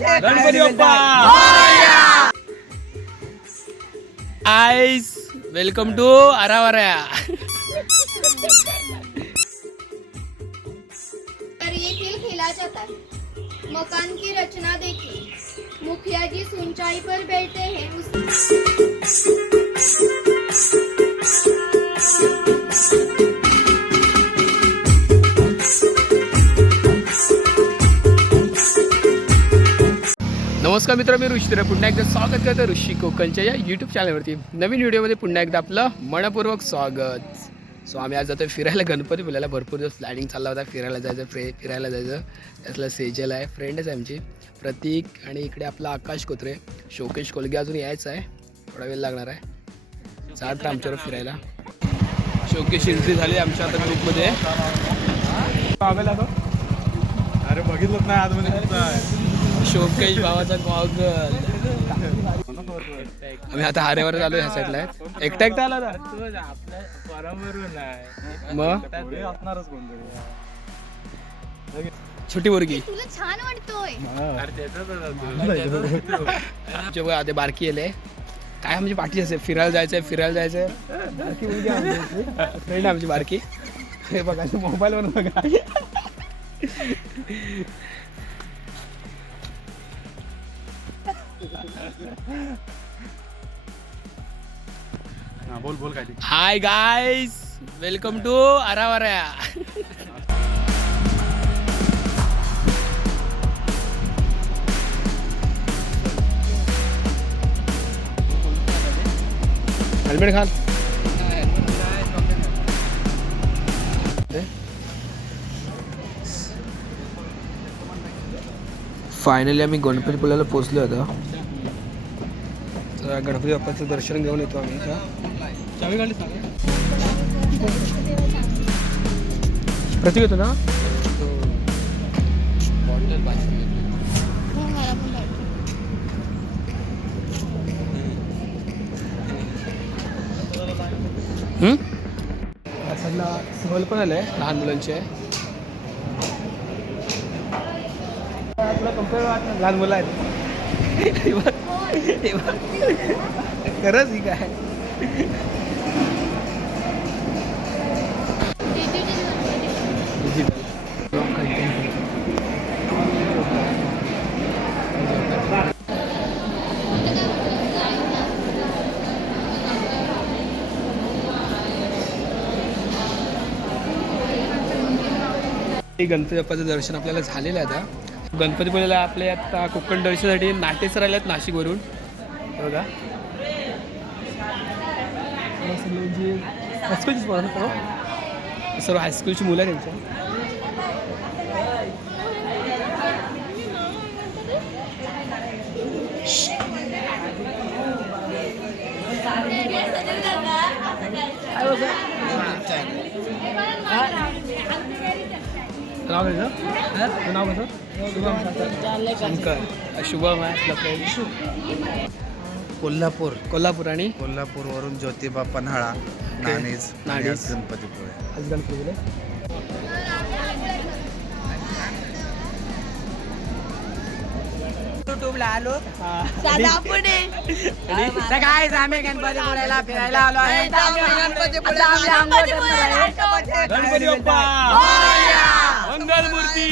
गणपती बाप्पा आईस welcome to Aravara. पर ये खेल खेला जाता है। मकान की रचना देखिए। मुखिया जिस ऊंचाई पर बैठते हैं उस नमस्कार मित्र, मी ऋषी पुन्हा एकदा स्वागत करतो ऋषी कोकणच्या या यूट्यूब चॅनलवरती। नवीन व्हिडिओमध्ये पुन्हा एकदा आपलं मनपूर्वक स्वागत। सो आम्ही आज जातो फिरायला गणपती बोलायला। भरपूर दिवस प्लॅनिंग चालला होता फिरायला जायचं, फिरायला जायचं। त्यातला सेजल आहे, फ्रेंडच आहे आमची, प्रतीक, आणि इकडे आपला आकाश कोत्रे, शोकेश कोलगे अजून यायचं आहे, थोडा वेळ लागणार आहे। चालतं आमच्यावर फिरायला। शोकेश एंट्री झाली आमच्या आता ग्रुपमध्ये। अरे बघितलंच नाही आतमध्ये शोकेश भावाचा गॉगल। आम्ही आता हारेवर आलो, ह्या साईडला आहे। एकटा आला ना मग छोटी मुलगी तुला छान वाटतोय। जेव्हा ते बारकी येले काय आमची पाठी असेल, फिरायला जायचंय बारकी मुलगी फ्रेंड आमची बारकी। हे बघा मोबाईलवर बघा। बोल काय hi guys, welcome to Aravara. Helmet घाल। फायनली आम्ही गणपतीपुळ्याला पोहोचलो होतो। तर गणपती बाप्पाचं दर्शन घेऊन येतो आम्ही। चावी काढली प्रतीक येतो ना। साईडला सहल पण आले लहान मुलांचे। लहान मुलं आहेत खरंच ही काय। गणपती बाप्पाचं दर्शन आपल्याला झालेलं आहे आता। गणपतीपुळ्याला आपल्या आता कोकण दर्शनासाठी नाटे सर आले आहेत नाशिकवरून। बघा सर्व हायस्कूलची मुलं आहेत त्यांच्या। नाव कसं नाव कसं शंकर, शुभम आहे आपला फ्रेंड। कोल्हापूर आणि कोल्हापूरवरून ज्योतिबा पन्हाळा, नाणीज गणपतीपुळे। आज गणपतीपुळे युट्यूबला आलो काय आम्ही गणपतीपुळ्याला फिरायला आलो आहे। गणपती बाप्पा मंगल मूर्ती।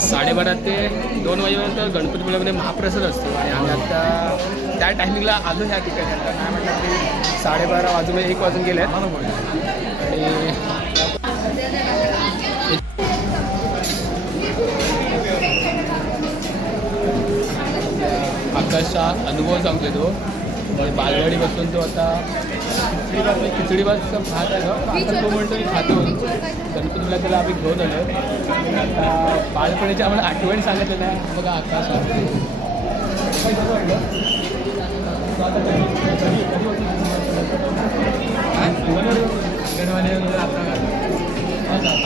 12:30 ते 2 वाजेपर्यंत गणपतीपुळ्यामध्ये महाप्रसाद असतो आणि आम्ही आता त्या टायमिंगला आलो ह्या ठिकाणी। आता काय म्हटलं की 12:30 वाजून 1 वाजून गेले आहेत आणि आकाशचा अनुभव सांगतो तो। बालवाडी बसून तो आता खिचडी भातचा भात आहे ना, तो म्हणतो मी खातो। गणपतीला त्याला आम्ही घेऊन आलो। आता बालपणीची आम्हाला आठवण सांगितलं नाही बघा आकाश।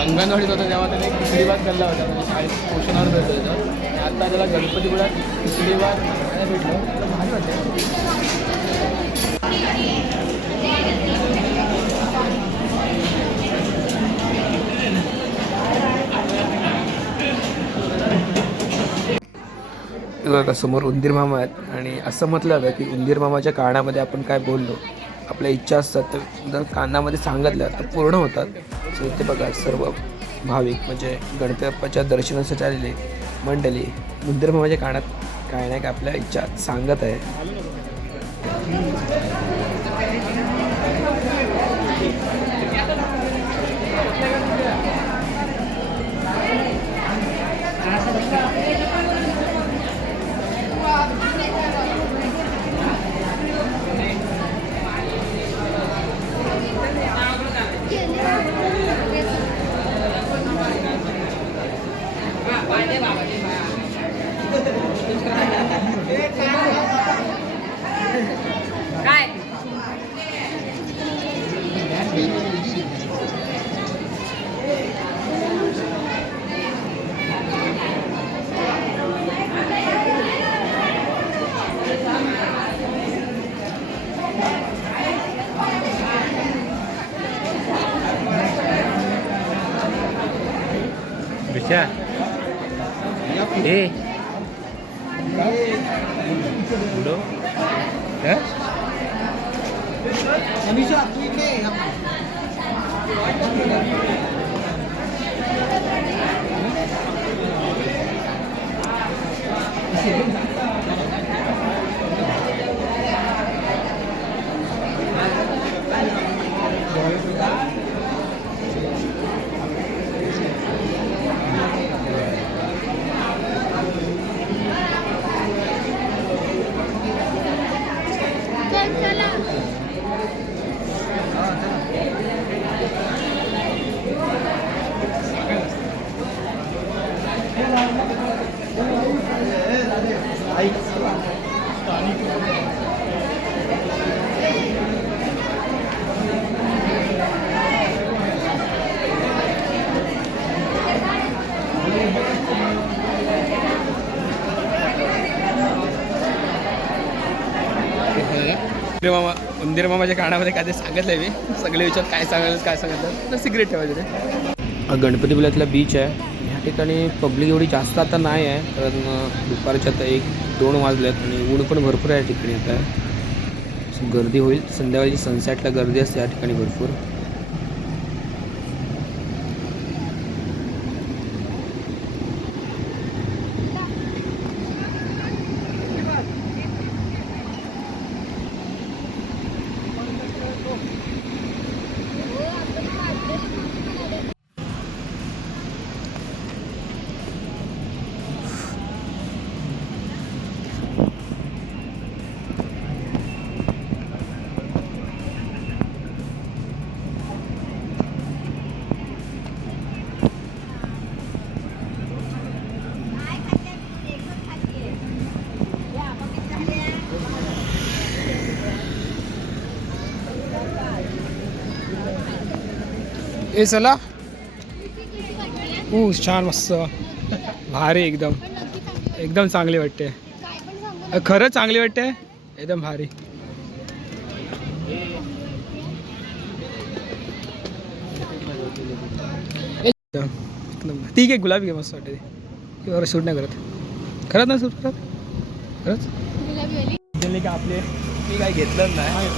अंगणवाडीत होता तेव्हा त्याने खिचडी भात खाल्ला होता, म्हणजे शाळेत पोषणावर भेटत होतं। आता त्याला गणपतीपुळ्यात खिचडी भात भेटलं, त्याला भारी वाटतं। बघा समोर उंदीर मामा आहेत आणि असं म्हटलं जातं की उंदीर मामाच्या कानामध्ये आपण काय बोललो आपल्या इच्छा असतात तर जर कानामध्ये सांगितल्या तर पूर्ण होतात. सो इथे बघा सर्व भाविक म्हणजे गणपती बाप्पाच्या दर्शनासाठी आलेले मंडळी उंदीर मामाच्या कानात काय नाही काय आपल्या इच्छा सांगत आहे. विषय उंदीर मामाच्या कानामध्ये काय ते सांगितलं आहे मी सगळे विचार काय सांगितलं तर सिक्रेट ठेवायचं ते. गणपती पुल्यातला बीच आहे. ह्या ठिकाणी पब्लिक एवढी जास्त आता नाही आहे कारण दुपारच्या आता 1-2 वाजल्यात आणि ऊन पण भरपूर आहे या ठिकाणी आता. गर्दी होईल संध्याकाळची सनसेटला गर्दी असते या ठिकाणी भरपूर. ए चला छान मस्त भारी एकदम चांगली वाटते. खरंच चांगली वाटते एकदम भारी. ठीक आहे गुलाबी घे मस्त वाटते ते शूट नाही करत खरंच नाही शूट करत खरंच का आपले मी काय घेतलं नाही.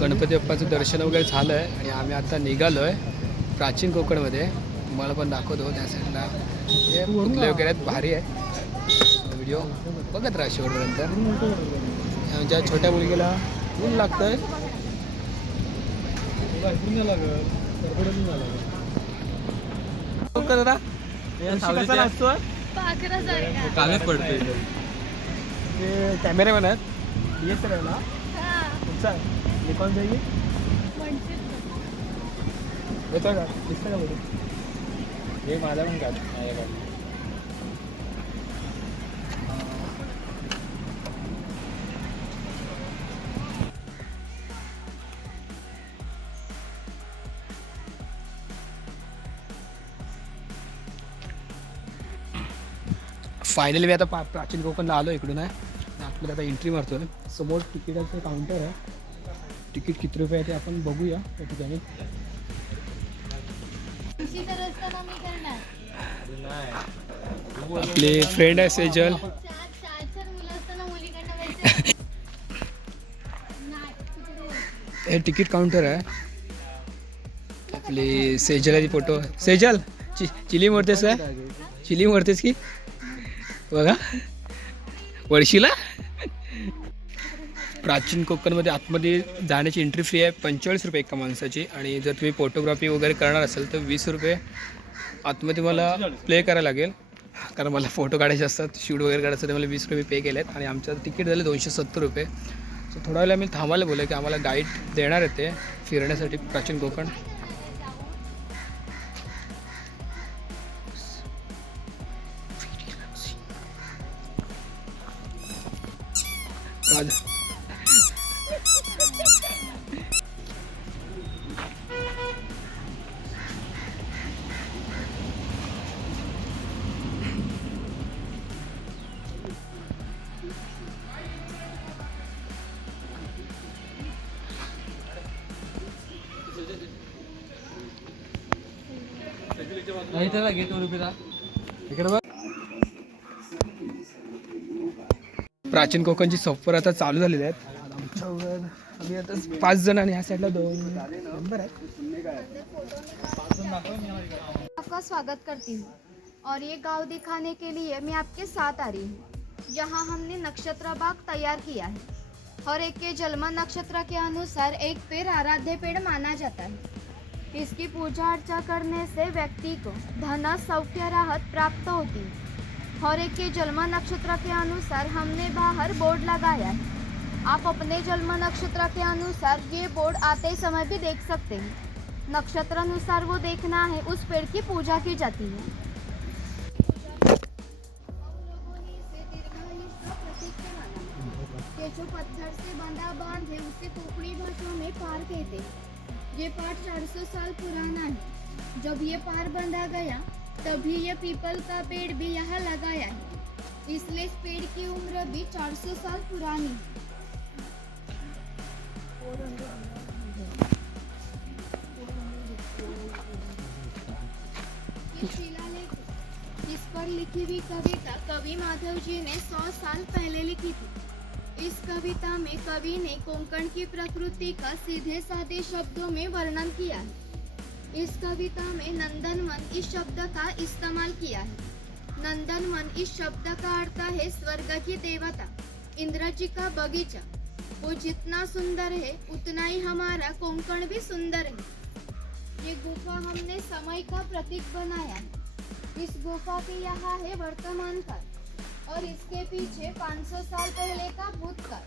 गणपती बाप्पाचं दर्शन वगैरे झालं आहे आणि आम्ही आता निघालो आहे प्राचीन कोकणमध्ये. तुम्हाला पण दाखवतो त्या साईडला हे पुतळे वगैरे आहेत भारी आहे. व्हिडिओ बघत राहा शेवटपर्यंत. आमच्या छोट्या मुलगीला ऊन लागतं आहे. कालच पडते कॅमेरामॅन आहेत येत राहिला तुमचा निकॉन जाईल येतो का दिसतं का बघू हे माझा पण काढ माझ्याकडे. फायनली मी आता प्राचीन कोकणला आलो इकडून आहे. आतमध्ये आता एंट्री मारतो आहे. समोर तिकिटाचं काउंटर आहे. तिकीट किती रुपये आहे ते आपण बघूया त्या ठिकाणी. वर्षी तर असताना मी करणार. आपले फ्रेंड आहे सेजल. शाळेत मुलं असताना मुलीकडनं पैसे नाही तिकडे. हे तिकीट काउंटर आहे. आपली सेजल आहे ती फोटो. सेजल चिली मोडतेस का? चिली मोडतेस की बघा वळशीला. प्राचीन कोकणमध्ये आतमध्ये जाण्याची एंट्री फी आहे 45 रुपये एका माणसाची. आणि जर तुम्ही फोटोग्राफी वगैरे करणार असाल तर 20 रुपये आतमध्ये मला प्ले करायला लागेल. कारण मला फोटो काढायचे असतात, शूट वगैरे काढायचं तर मला 20 रुपये पे केले आहेत. आणि आमचं तिकीट झालं 270 रुपये. सो थोडा वेळेला मी थांबायला बोललो की आम्हाला गाईड देणार आहे ते फिरण्यासाठी प्राचीन कोकण. नाही त्याला गेटवर उभी राहा. इकडे बघ. प्राचीन कोकणची सफर आता चालू झालेली आहेत. आमच्यावर आम्ही आता 5 जण आणि ह्या साईडला 2 नंबर आहेत. आपका स्वागत करती हूँ और ये गांव दिखाने के लिए मैं आपके साथ आ रही हूँ. यहाँ हमने नक्षत्र बाग तैयार किया है. हर एक के जन्म नक्षत्र के अनुसार एक पेड़ आराध्य पेड़ माना जाता है. इसकी पूजा अर्चा करने से व्यक्ति को धन सौख्य राहत प्राप्त होती है. हर एक के जन्म नक्षत्र के अनुसार हमने बाहर बोर्ड लगाया है. आप अपने जन्म नक्षत्र के अनुसार ये बोर्ड आते समय भी देख सकते हैं. नक्षत्र अनुसार वो देखना है, उस पेड़ की पूजा की जाती है. ये जो पत्थर से बंधा बांध है उसे कोंकणी भाषा में पार कहते हैं. ये पार 400 साल पुराना है. जब ये पार बंधा गया तभी ये पीपल का पेड़ भी यहाँ लगाया है. इसलिए इस पेड़ की उम्र भी 400 साल पुरानी है. ये शिलालेख है. इस पर लिखी हुई कविता कवि माधव जी ने 100 साल पहले लिखी थी. इस कविता में कवि ने कोंकण की प्रकृति का सीधे साधे शब्दों में वर्णन किया है. इस कविता में नंदनवन इस शब्द का इस्तेमाल किया है. नंदनवन इस शब्द का अर्थ है स्वर्ग की देवता, इंद्र जी का बगीचा. वो जितना सुंदर है उतना ही हमारा कोंकण भी सुंदर है. ये गुफा हमने समय का प्रतीक बनाया है. इस गुफा के यहाँ है वर्तमान काल और इसके पीछे 500 साल पहले का भूतकाल.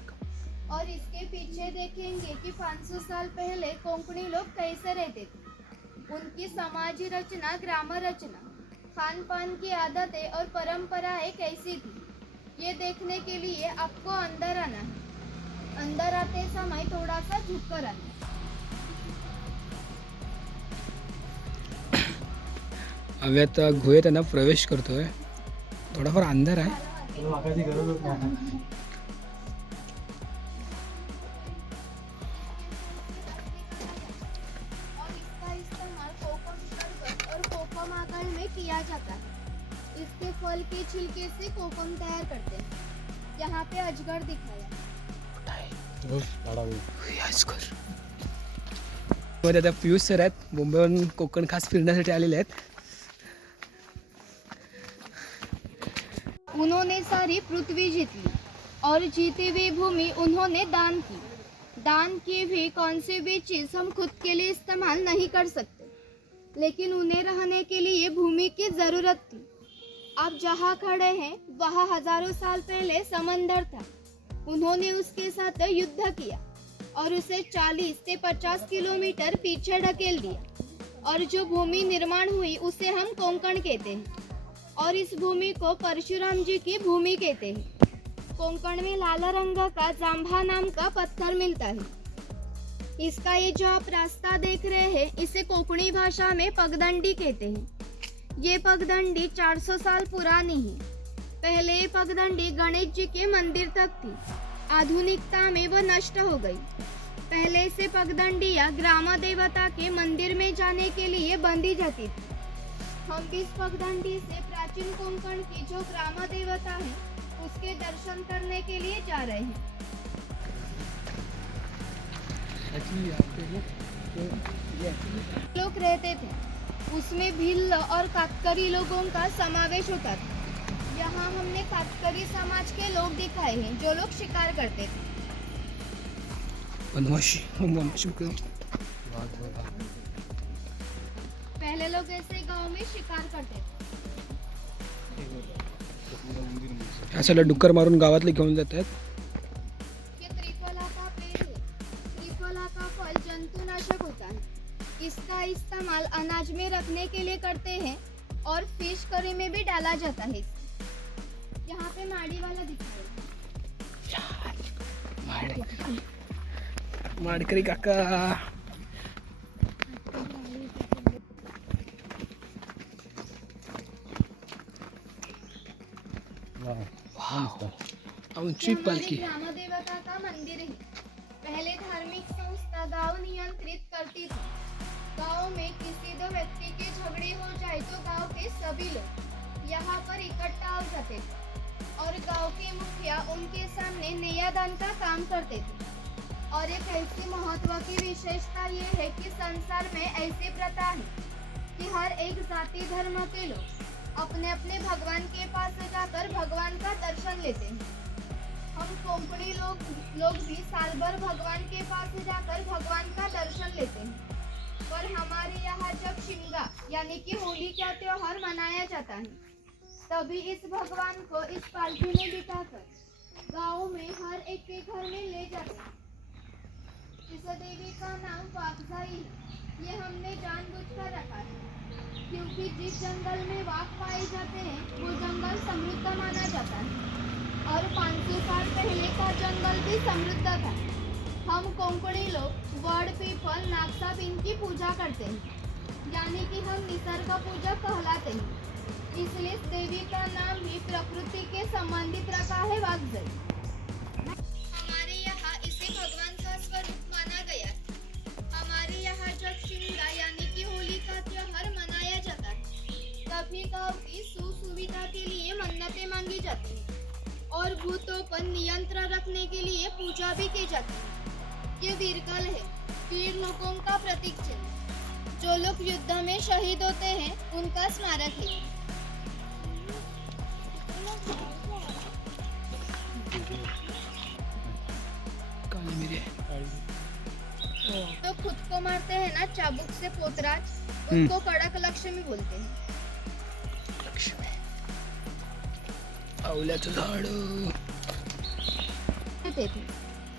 और इसके पीछे देखेंगे कि 500 साल पहले कोंकणी लोग कैसे रहते थे. उनकी समाजी रचना, ग्राम रचना, खान पान की आदतें और परंपराएं कैसी थी, ये देखने के लिए आपको अंदर आना है. अंदर आते समय थोड़ा सा झुक कर आना. आम्ही आता गुहेत ना प्रवेश करतोय. थोडाफार अंधार आहे. और इसका इस्तेमाल कोकम शरबत और कोकम आगल में किया जाता है. इसके फल के छिलके से कोकम तैयार करते हैं. यहाँ पे अजगर दिखाया. मध्ये आता पियुष सर आहेत, मुंबईवरून कोकण खास फिरण्यासाठी आलेले आहेत. उन्होंने सारी पृथ्वी जीत ली और जीती हुई भूमि उन्होंने दान की. दान की भी कौन सी भी चीज़ हम खुद के लिए इस्तेमाल नहीं कर सकते, लेकिन उन्हें रहने के लिए भूमि की ज़रूरत थी. आप जहाँ खड़े हैं वहाँ हजारों साल पहले समंदर था. उन्होंने उसके साथ युद्ध किया और उसे 40 से 50 किलोमीटर पीछे ढकेल दिया. और जो भूमि निर्माण हुई उसे हम कोंकण कहते हैं. और इस भूमि को परशुराम जी की भूमि कहते हैं. कोंकण में लाल रंग का जांभा नाम का पत्थर मिलता है. इसका ये जो आप रास्ता देख रहे हैं इसे कोंकणी भाषा में पगडंडी कहते हैं. ये पगडंडी 400 साल पुरानी है. पहले ये पगडंडी गणेश जी के मंदिर तक थी. आधुनिकता में वह नष्ट हो गई. पहले से पगडंडियाँ ग्राम देवता के मंदिर में जाने के लिए बांधी जाती थी. हम बिस्पगदंडी से प्राचीन कोंकण की जो ग्राम देवता है उसके दर्शन करने के लिए जा रहे हैं। लोग रहते थे, उसमें भिल्ल और कातकरी लोगों का समावेश होता था। यहाँ हमने कातकरी समाज के लोग दिखाए हैं जो लोग शिकार करते थे। पहले लोग ऐसे गांव में शिकार करते थे। अशाला डुक्कर मारून गावातले घेऊन जातात. ये त्रिफला का पेड़ है। त्रिफला का फल जंतुनाशक होता है। इसका इस्तेमाल अनाज में रखने के लिए करते हैं और फिश करी में भी डाला जाता है। यहाँ पे माड़ी वाला दिखाया माडकरी काका आमची पालखी. ग्राम देवता का मंदिर है। पहले धार्मिक संस्था गांव नियंत्रित करती थी। गांव में किसी दो व्यक्ति के झगड़े हो जाए तो गांव के सभी लोग यहाँ पर इकट्ठा हो जाते थे और गांव के मुखिया उनके सामने न्यायदान का काम करते थे। और एक ऐसी महत्व की विशेषता ये है कि संसार में ऐसी प्रथा है कि हर एक जाति धर्म के लोग अपने अपने भगवान के पास जाकर भगवान का दर्शन लेते हैं। हम कोंकणी लोग भी साल भर भगवान के पास जाकर भगवान का दर्शन लेते हैं। पर हमारे यहाँ जब शिमगा यानी कि होली का त्योहार मनाया जाता है तभी इस भगवान को इस पालकी में बिठाकर गाँव में हर एक के घर में ले जाते हैं। इस देवी का नाम वाघजाई है। ये हमने जानबूझकर रखा है क्योंकि जिस जंगल में वाघ पाए जाते हैं वो जंगल समृद्ध माना जाता है और 500 साल पहले का जंगल भी समृद्ध था। हम कोंकणी लोग वड पीपल नागसाप इनकी पूजा करते हैं यानी कि हम निसर्ग पूजा कहलाते हैं। इसलिए इस देवी का नाम भी प्रकृति के संबंधित रखा है वाघजाई। हमारे यहाँ इसे भगवान का स्वरूप माना गया। हमारे यहाँ जब शिमला यानी कि होली का त्योहार मनाया जाता है तभी गाँव की सुविधा के लिए मन्नतें मांगी जाती हैं और भूतों पर नियंत्रण रखने के लिए पूजा भी की जाती है। ये वीरकल है, वीर लोगों का प्रतीक चिन्ह। जो लोग युद्ध में शहीद होते हैं उनका स्मारक है। काली मिरी. तो खुद को मारते हैं ना चाबुक से पोतराज, उनको कड़क लक्ष्मी बोलते हैं। लक्ष्मी आवल्याचं झाड. रहते थे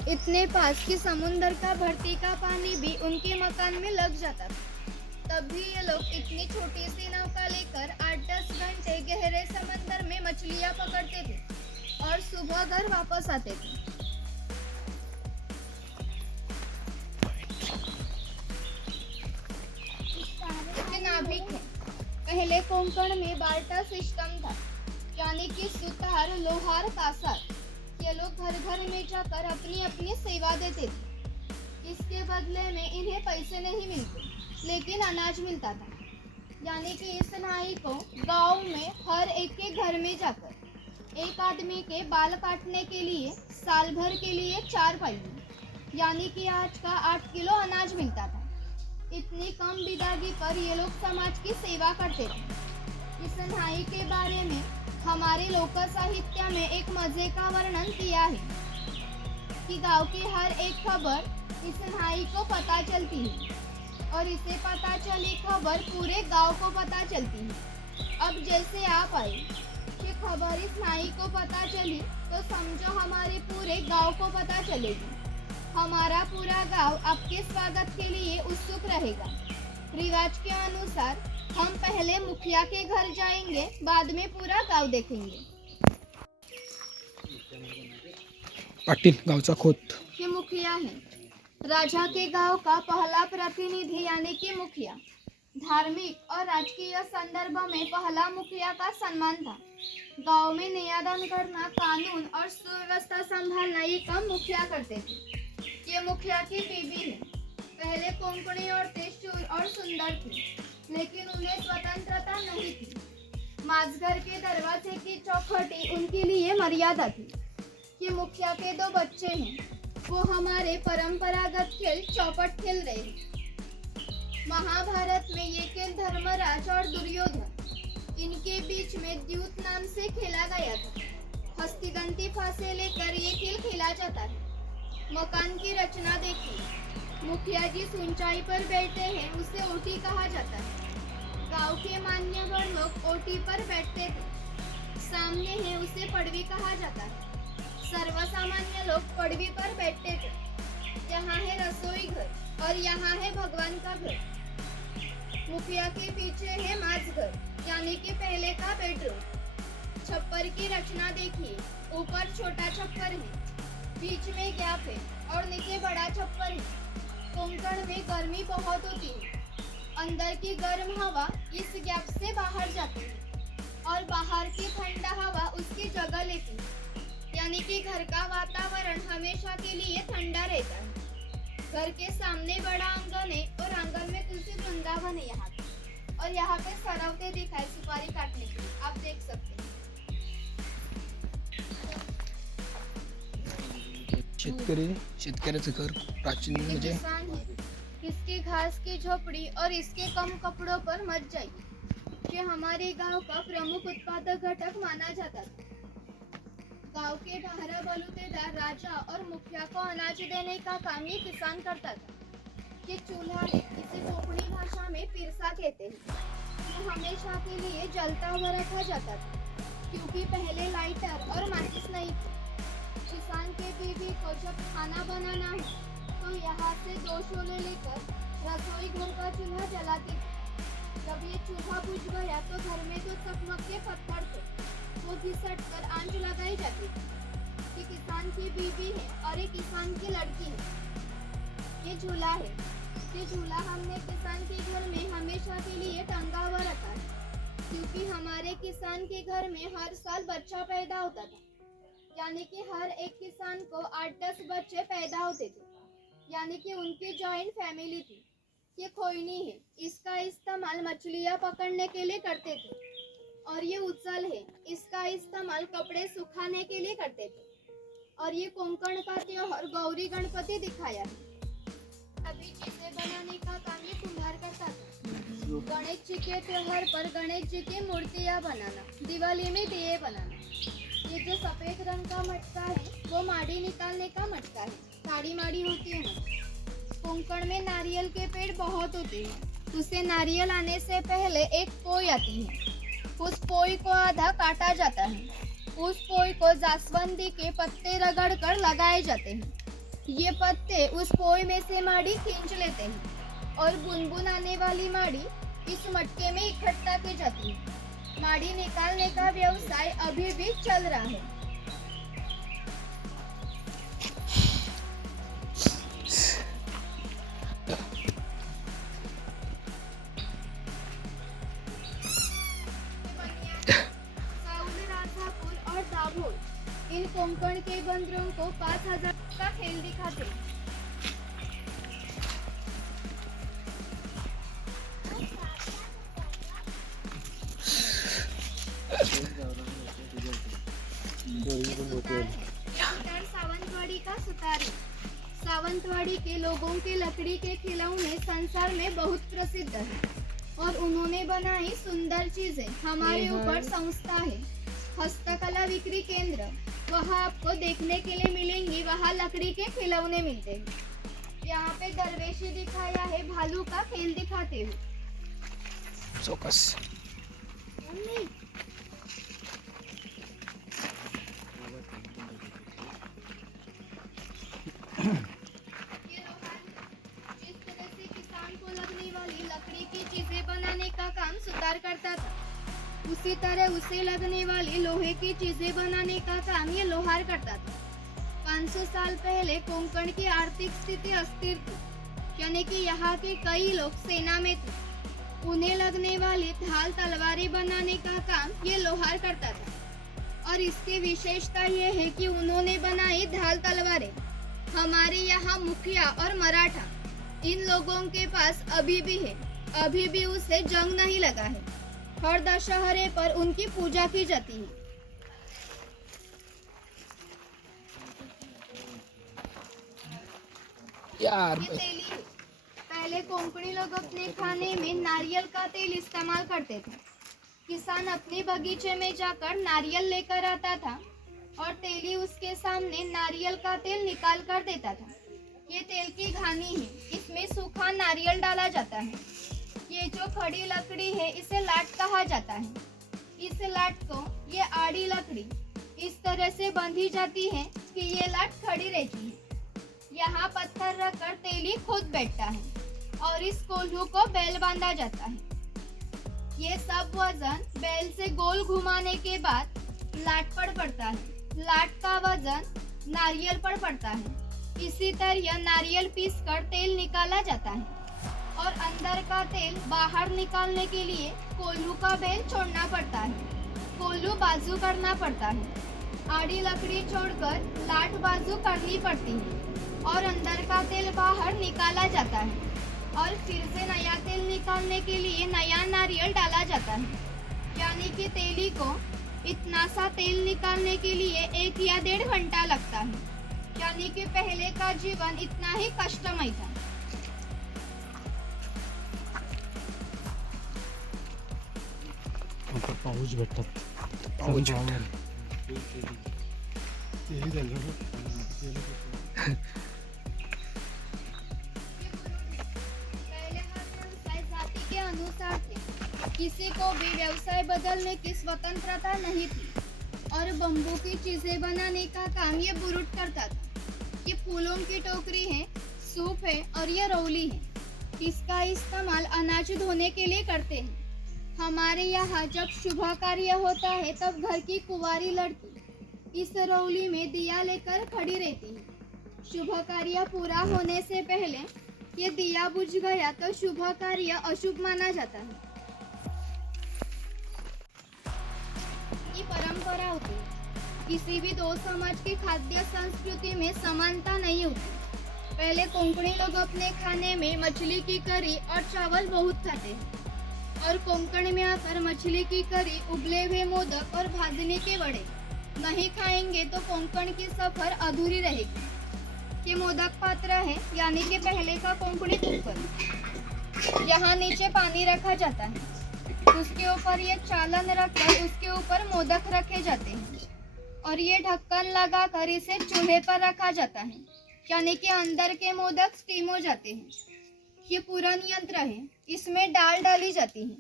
इतने पास कि समुंदर का भरती का पानी भी उनके मकान में लग जाता था। तब भी ये लोग इतनी छोटी सी नौका लेकर 8-10 घंटे गहरे समंदर में मछलियां पकड़ते थे और सुबह घर वापस आते थे। ये नाभिक है। पहले कोंकण में बार्टर सिस्टम था यानी कि सुतार, लोहार, कासार ये लोग घर घर में जाकर अपनी अपनी सेवा देते थे। इसके बदले में इन्हें पैसे नहीं मिलते लेकिन अनाज मिलता था। यानी कि इस नाई को गांव में हर एक के घर में जाकर एक आदमी के बाल काटने के लिए साल भर के लिए 4 पैसे यानी कि आज का 8 किलो अनाज मिलता था। इतनी कम बिदागी पर ये लोग समाज की सेवा करते थे। इस नाई के बारे में हमारे लोक साहित्य में एक मजे का वर्णन किया है कि गांव की हर एक खबर इस नाई को पता चलती है और इसे पता चली खबर पूरे गांव को पता चलती है। अब जैसे आप आए कि खबर इस नाई को पता चली तो समझो हमारे पूरे गांव को पता चलेगी। हमारा पूरा गांव आपके स्वागत के लिए उत्सुक रहेगा। रिवाज के अनुसार हम पहले मुखिया के घर जाएंगे, बाद में पूरा गांव देखेंगे। पाटील गावचा खोत. ये मुखिया है, राजा के गांव का पहला प्रतिनिधि यानी कि मुखिया। धार्मिक और राजकीय संदर्भ में पहला मुखिया का सम्मान था। गांव में न्यायदान करना, कानून और सुव्यवस्था संभालना ये काम मुखिया करते थे। ये मुखिया की बीवी है। पहले कोंकणी औरतें शूर और सुंदर थी। लेकिन उन्हें स्वतंत्रता नहीं थी। माझघर के दरवाजे की चौखटी उनके लिए मर्यादा थी कि मुखिया के 2 बच्चे हैं, वो हमारे परंपरागत खेल चौपट खेल रहे हैं। महाभारत में ये खेल धर्मराज और दुर्योधन इनके बीच में द्यूत नाम से खेला गया था। हस्तिदंती फांसे लेकर ये खेल खेला जाता है। मकान की रचना देखिए। मुखिया जिस ऊंचाई पर बैठते हैं उसे ओटी कहा जाता है। गांव के मान्यवर लोग ओटी पर बैठते थे। सामने है उसे पड़वी कहा जाता है। सर्वसामान्य लोग पड़वी पर बैठते थे। यहाँ है रसोई घर और यहाँ है भगवान का घर। मुखिया के पीछे है माझघर यानी कि पहले का बेडरूम। छप्पर की रचना देखिए। ऊपर छोटा छप्पर है, बीच में गैप है और नीचे बड़ा छप्पर है। कोंकण में गर्मी बहुत होती है। अंदर की गर्म हवा इस गैप से बाहर जाती है और बाहर की ठंडा हवा उसकी जगह लेती है, यानी कि घर का वातावरण हमेशा के लिए ठंडा रहता है। घर के सामने बड़ा आंगन है और आंगन में तुलसी वृंदावन है यहाँ पे। और यहाँ पे सरवते दिखाए सुपारी काटने के लिए, आप देख सकते हैं। शेतकऱ्याचं घर प्राचीन ये म्हणजे किसान है, इसकी घास की झोपड़ी और इसके कम कपड़ों पर मत जाइए। ये हमारे गांव का प्रमुख उत्पादक घटक माना जाता था। गांव के 12 बलूतेदार राजा और मुखिया को अनाज देने का काम ये किसान करता था। ये चूल्हा है, इसे कोंकणी भाषा में पिरसा कहते हैं। ये हमेशा के लिए जलता हुआ रखा जाता था क्योंकि पहले लाइटर और माचिस नहीं थी। किसान के बीवी को जब खाना बनाना है तो यहाँ से 2 शोले लेकर रसोई घर का चूल्हा जलाती थी। जब ये चूल्हा बुझ गया तो घर में जो चकमक के पत्थर थे वो घिसट कर आंच लगाई जाती थी कि किसान की बीवी है और ये किसान की लड़की है। ये झूला है। ये झूला हमने किसान के घर में हमेशा के लिए टंगा हुआ रखा है क्योंकि हमारे किसान के घर में हर साल बच्चा पैदा होता था, यानी कि हर एक किसान को 8-10 बच्चे पैदा होते थे, यानी कि उनकी जॉइंट फैमिली थी। ये खोइनी है, इसका इस्तेमाल मछलियाँ पकड़ने के लिए करते थे। और ये उचल है, इसका इस्तेमाल कपड़े सुखाने के लिए करते थे। और ये कोंकण का त्योहार गौरी गणपति दिखाया है। अभी चीजें बनाने का काम ये कुम्हार करता था। गणेश जी के त्योहार पर गणेश जी की मूर्तियाँ बनाना, दिवाली में दिए बनाना। ये जो सफेद रंग का मटका है वो माड़ी निकालने का मटका है। काड़ी माड़ी होती है ना। कोंकण में नारियल के पेड़ बहुत होते हैं। उसे नारियल आने से पहले एक पोई आती है। उस पोई को आधा काटा जाता है। उस पोई को जासवंदी के पत्ते रगड़ कर लगाए जाते हैं। ये पत्ते उस पोई में से माड़ी खींच लेते हैं और बुनबुन आने वाली माड़ी इस मटके में इकट्ठा की जाती है। माड़ी निकालने का व्यवसाय अभी भी चल रहा है। और दाभोल इन कोंकण के बंदरों को 5000 का खेल दिखाते हैं। सावंतवाड़ी का सुतार है। सावंतवाड़ी के लोगों के लकड़ी के खिलौने संसार में बहुत प्रसिद्ध है और उन्होंने बनाई सुंदर चीजें। हमारे ऊपर संस्था है हस्तकला बिक्री केंद्र, वहाँ आपको देखने के लिए मिलेंगी। वहाँ लकड़ी के खिलौने मिलते हैं। यहाँ पे दरवेशी दिखाया है, भालू का खेल दिखाते हैं। चौकस जिस तरह से किसान को लगने वाली लकड़ी की चीजें बनाने का काम सुतार करता था, उसी तरह उसे लगने वाली लोहे की चीजें बनाने का काम ये लोहार करता था। 500 साल पहले कोंकण की आर्थिक स्थिति अस्थिर थी, यानी कि यहाँ के कई लोग सेना में थे। उन्हें लगने वाली ढाल तलवारें बनाने का काम ये लोहार करता था और इसकी विशेषता ये है कि उन्होंने बनाई ढाल तलवारें। हमारे यहाँ मुखिया और मराठा इन लोगों के पास अभी भी है। अभी भी उसे जंग नहीं लगा है। हर दशहरे पर उनकी पूजा की जाती है। यार ये तेली है। पहले कोंकणी लोग अपने खाने में नारियल का तेल इस्तेमाल करते थे। किसान अपने बगीचे में जाकर नारियल लेकर आता था और तेली उसके सामने नारियल का तेल निकाल कर देता था। ये तेल की घानी है। इसमें सूखा नारियल डाला जाता है। ये जो खड़ी लकड़ी है इसे लाट कहा जाता है। इस लाट को ये आड़ी लकड़ी इस तरह से बांधी जाती है कि ये लाट खड़ी रहती है। यहाँ पत्थर रखकर तेली खुद बैठता है और इस कोल्हू को बैल बांधा जाता है। ये सब वजन बैल से गोल घुमाने के बाद लाट पर पड़ता है। लाट का वजन नारियल पर पड़ता है। इसी तरह नारियल पीसकर तेल निकाला जाता है और अंदर का तेल बाहर निकालने के लिए कोल्हू का बैल छोड़ना पड़ता है। कोल्हू बाजू करना पड़ता है। आड़ी लकड़ी छोड़कर लाट बाजू करनी पड़ती है और अंदर का तेल बाहर निकाला जाता है और फिर से नया तेल निकालने के लिए नया नारियल डाला जाता है। यानी कि तेली को इतना सा तेल निकालने के लिए 1 या 1.5 घंटा लगता है। यानी कि पहले का जीवन इतना ही कष्टमय था। पाऊच भेटतात पाऊच पहले हर व्यवसाय जाति के अनुसार थे। किसी को भी व्यवसाय बदलने की स्वतंत्रता नहीं थी और बम्बू की चीजें बनाने का काम ये बुरुट करता था। ये फूलों की टोकरी है, सूप है और ये रौली है। इसका इस्तेमाल अनाज धोने के लिए करते हैं। हमारे यहाँ जब शुभ कार्य होता है तब घर की कुंवारी लड़की इस रौली में दिया लेकर खड़ी रहती है। शुभ कार्य पूरा होने से पहले ये दिया बुझ गया तो शुभ कार्य अशुभ माना जाता है। ये परंपरा होती है। किसी भी दो समाज की खाद्य संस्कृति में समानता नहीं होती। पहले कोंकणी लोग अपने खाने में मछली की करी और चावल बहुत खाते हैं और कोंकण में आकर मछली की करी, उबले हुए मोदक और भाजने के वड़े नहीं खाएंगे तो कोंकण की सफर अधूरी रहेगी। ये मोदक पात्र है यानी कि पहले का कोंकणी कुकर। यहाँ नीचे पानी रखा जाता है। उसके ऊपर ये चालन रखकर उसके ऊपर मोदक रखे जाते हैं और ये ढक्कन लगाकर इसे चूल्हे पर रखा जाता है यानी कि अंदर के मोदक स्टीम हो जाते हैं। ये पूरन यंत्र है। इसमें दाल डाली जाती है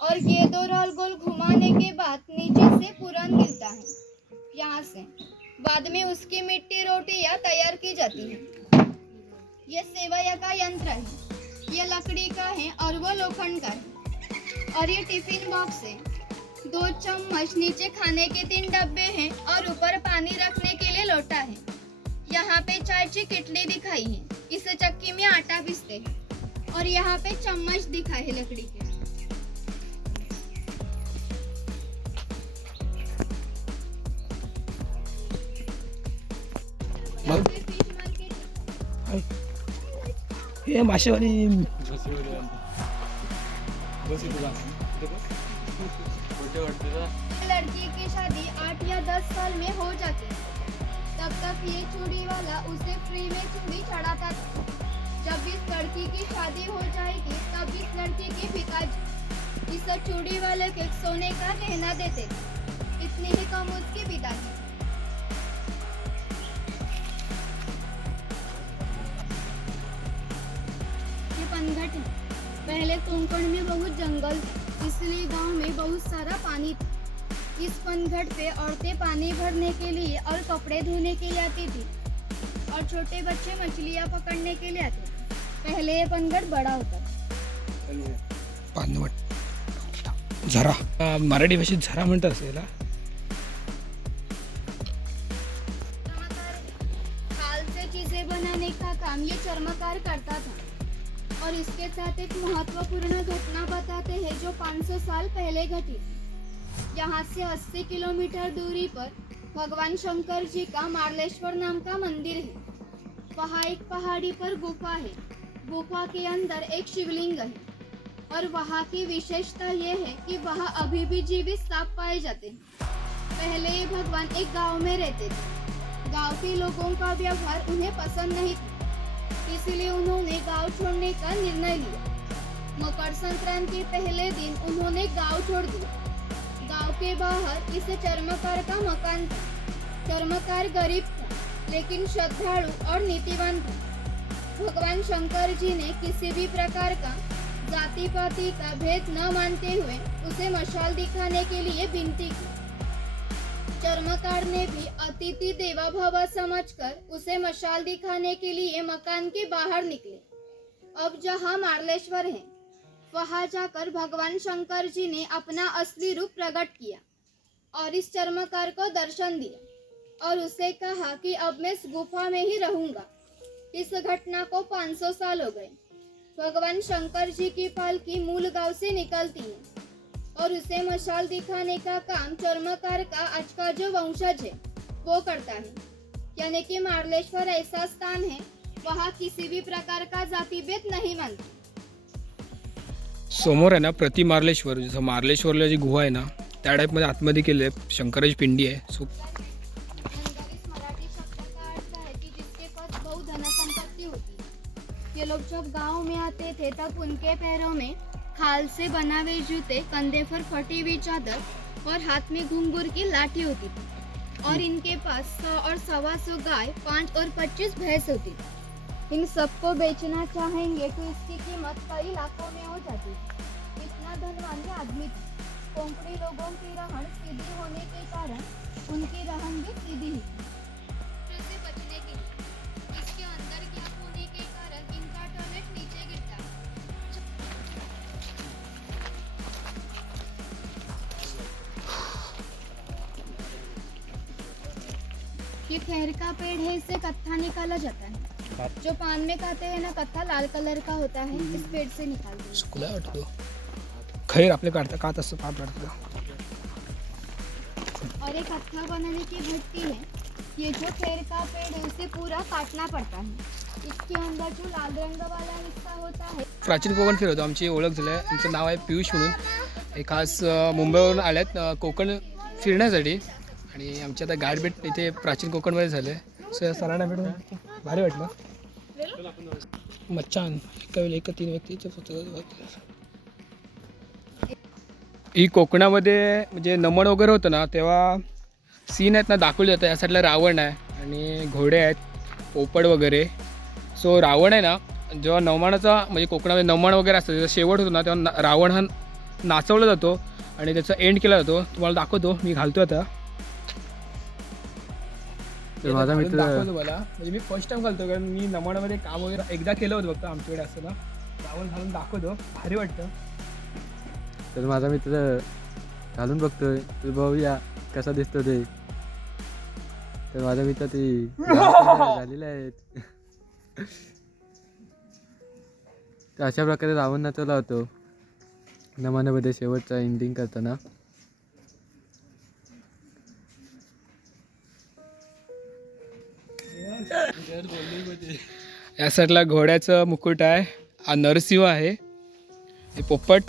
और ये 2 रोल गोल घुमाने के बाद नीचे से पूरन गिरता है। यहाँ से बाद में उसकी मिट्टी रोटियां तैयार की जाती है। ये सेवैया का यंत्र है। ये लकड़ी का है और वो लोखंड का है। और ये टिफिन बॉक्स है। 2 चम्मच, नीचे खाने के 3 डब्बे हैं और ऊपर पानी रखने के लिए लोटा है। यहाँ पे चाय की किटली दिखाई है। इस चक्की में आटा पीसते हैं और यहाँ पे चम्मच दिखाई है लकड़ी के। मग फिश मार्केट हे मासेवाली लड़की की शादी 8 या 10 साल में हो जाती है। तब तक ये चूड़ी वाला उसे फ्री में चूड़ी चढ़ाता था। जब इस लड़की की शादी हो जाएगी तब इस लड़की के पिताजी इस चूड़ी वाले के सोने का गहना देते थे। इतनी ही कम उसकी विदा थी। ये पनघट है। पहले कोंकण में बहुत जंगल था, इसलिए गांव में बहुत सारा पानी था। इस पनघट पे औरतें पानी भरने के लिए और कपड़े धोने के लिए आती थी और छोटे बच्चे मछलियाँ पकड़ने के लिए आते थे। पहले ये पनघट बड़ा होता था। पानवट झरा मराठी भाषेत झरा म्हणतात असेल हा? खाल से चीजें बनाने का काम ये चर्मकार करता था। और इसके साथ एक महत्वपूर्ण घटना बताते हैं जो 500 साल पहले घटी। यहाँ से 80 किलोमीटर दूरी पर भगवान शंकर जी का मार्लेश्वर नाम का मंदिर है। वहाँ एक पहाड़ी पर गुफा है। गुफा के अंदर एक शिवलिंग है। और वहाँ की विशेषता ये है कि वहाँ अभी भी जीवित सांप पाए जाते हैं। पहले ये भगवान एक गांव में रहते थे। गांव के लोगों का व्यवहार उन्हें पसंद नहीं था, इसलिए उन्होंने गांव छोड़ने का निर्णय लिया। मकर संक्रांति के पहले दिन उन्होंने गांव छोड़ दिया। गांव के बाहर इस चर्मकार का मकान था। चर्मकार गरीब था, लेकिन श्रद्धालु और नीतिवान था। भगवान शंकर जी ने किसी भी प्रकार का जाति पाति का भेद न मानते हुए उसे मशाल दिखाने के लिए विनती की। चर्मकार ने भी अतिथि देवा भव समझकर उसे मशाल दिखाने के लिए मकान के बाहर निकले। अब जहाँ मार्लेश्वर है, वहाँ जाकर भगवान शंकर जी ने अपना असली रूप प्रकट किया और इस चर्मकार को दर्शन दिया और उसे कहा कि अब मैं इस गुफा में ही रहूंगा। इस घटना को 500 साल हो गए। भगवान शंकर जी की पालकी मूल गांव से निकलती है और उसे मशाल दिखाने का काम चर्मकार का आज का जो वंशज है वो करता है। यानी कि मार्लेश्वर ऐसा स्थान है, वहाँ किसी भी प्रकार का जाति भेद नहीं मानते। समोर आहे ना प्रति मार्लेश्वर, जसं मार्लेश्वरला जी गुहा आहे ना त्या टाईपमध्ये आतमध्ये केले शंकराची पिंडी आहे. सो धनगर इस मराठी शब्द का अर्थ है कि जिसके पास बहुत धन संपत्ति होती है। ये लोग जब गांव में आते थे तब उनके पैरों में खाल से बना हुए जूते, कंधे पर फटी हुई चादर और हाथ में घुंघरू की लाठी होती थी और इनके पास 100 और 125 गाय, 5 और 25 भैंस होती थी। इन सबको बेचना चाहेंगे तो इसकी कीमत कई लाखों में हो जाती थी। इतना धनवान ये आदमी था। कोंकणी लोगों की रहन सीधी होने के कारण उनकी रहन भी सीधी ही थी। से बचने के लिए इसके अंदर गैप होने के कारण इनका टॉयलेट नीचे गिरता है। ये खैर का पेड़ है, इससे कत्था निकाला जाता है। जो पान में खाते हैं ना, कत्था लाल कलर का होता है, इस पेड़ से निकालते हैं। सुकला वाटतो खैर आपले काढता कात असं पाप काढतं. और एक कत्था बनाने की भट्टी है। ये जो खैर का पेड़ है उसे पूरा काटना पड़ता है। इसके अंदर जो लाल रंग वाला हिस्सा होता है। प्राचीन कोकण फिरवतो, आमची ओळख झाली आहे. तुमचं नाव आहे पियुष म्हणून. हे खास मुंबईवरून आल्यात कोकण फिरण्यासाठी आणि आमची आता गाईड भेट इथे प्राचीन कोकणमध्ये झाले. सो सरांना भेटून भारी वाटलं. मच्छान एका वेळी 3 व्यक्तीचे फोटो. ही कोकणामध्ये म्हणजे नमन वगैरे होतं ना तेव्हा सीन आहेत ना दाखवले जातं. या साईडला रावण आहे आणि घोडे आहेत, पोपट वगैरे. सो रावण आहे ना जेव्हा नमनाचा म्हणजे कोकणामध्ये नमन वगैरे असतं त्याचा शेवट होतो ना तेव्हा रावण हा नाचवला जातो आणि त्याचा एंड केला जातो. तुम्हाला दाखवतो, मी घालतो आता. माझा मित्र दाखवतो मला, म्हणजे मी फर्स्ट टाइम घालतो कारण मी नमनामध्ये काम वगैरे एकदा केलं होतं फक्त आमच्याकडे असतं ना. रावण घालून दाखवतो, भारी वाटतं. तर माझा मित्र घालून बघतोय, तर बघूया कसा दिसतो ते. तर माझा मित्र ते झालेले आहेत. तर अशा प्रकारे रावण नाचवला होतो नमनामध्ये शेवटचा एंडिंग करताना. या साईडला घोड्याचं मुकुट आहे, हा नरसिंह आहे. हे पोपट,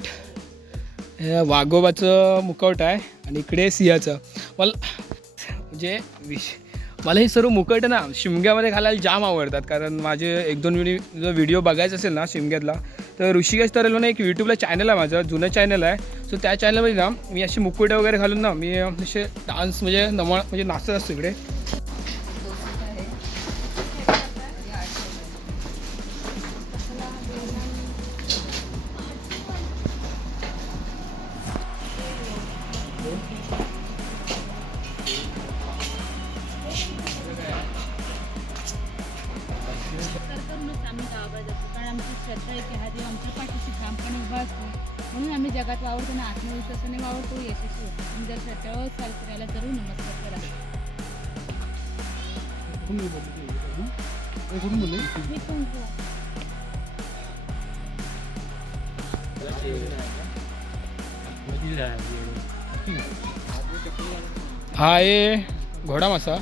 हे वाघोबाचं मुकुट आहे आणि इकडे सिंहाचं. म्हणजे मला हे सर्व मुकुट ना शिमग्यामध्ये घालायला जाम आवडतात. कारण माझे 1-2 व्हिडिओ बघायचा असेल ना शिमग्यातला तर ऋषिकेश तरेल म्हणून एक यूट्यूबला चॅनल आहे माझं, जुनं चॅनल आहे. सो त्या चॅनलमध्ये ना मी अशी मुकुट वगैरे घालून ना मी असे डान्स म्हणजे म्हणजे नाचत असतो इकडे. आम्ही गावाबाहेर जातो कारण आमची श्रद्धा आहे की हा देव आमच्या पाठीशी ठामपणे उभा असतो. म्हणून आम्ही जगात वावरतो ना आत्मविश्वासाने वावरतो, यशस्वी होतो. तुम्ही जर श्रद्धेवर चाल करायला जरूर नमस्कार करा. मी तुमचं हा आहे घोडा मासा.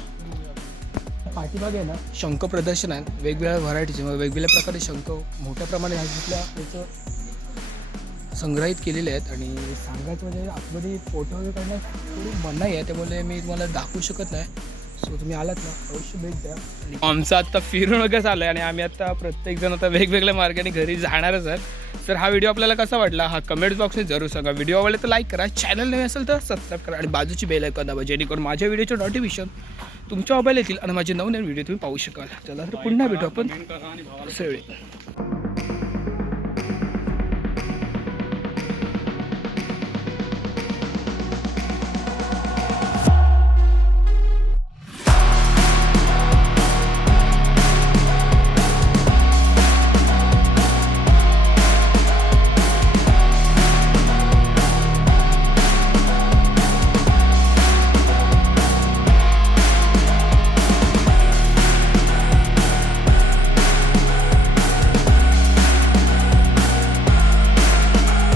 पाठीमागे आहे ना शंख प्रदर्शन आहे, वेगवेगळ्या व्हरायटीचे वेगवेगळ्या प्रकारे शंख मोठ्या प्रमाणात ह्या घेतल्या. त्याचं संग्रहित केलेले आहेत आणि सांगायचं म्हणजे आतमध्ये फोटो वगैरे काढण्यास थोडी मनाई आहे, त्यामुळे मी तुम्हाला दाखवू शकत नाही. सो तुम्ही आलात ना अवश्य भेट द्या. आणि आमचं आत्ता फिरून वगैरे झालं आहे आणि आम्ही आता प्रत्येकजण आता वेगवेगळ्या मार्गाने घरी जाणारच आहेत. तर हा व्हिडिओ आपल्याला कसा वाटला हा कमेंट बॉक्समध्ये जरूर सांगा. व्हिडिओ आवडला तर लाईक करा, चॅनल नवीन असेल तर सबस्क्राईब करा आणि बाजूची बेल आयकॉन दाबा, जेणेकरून माझ्या व्हिडिओचे नोटिफिकेशन तुमच्या मोबाईल येतील आणि माझे नवीन व्हिडिओ तुम्ही पाहू शकाल. चला तर पुन्हा भेटू आपण असे वेळी.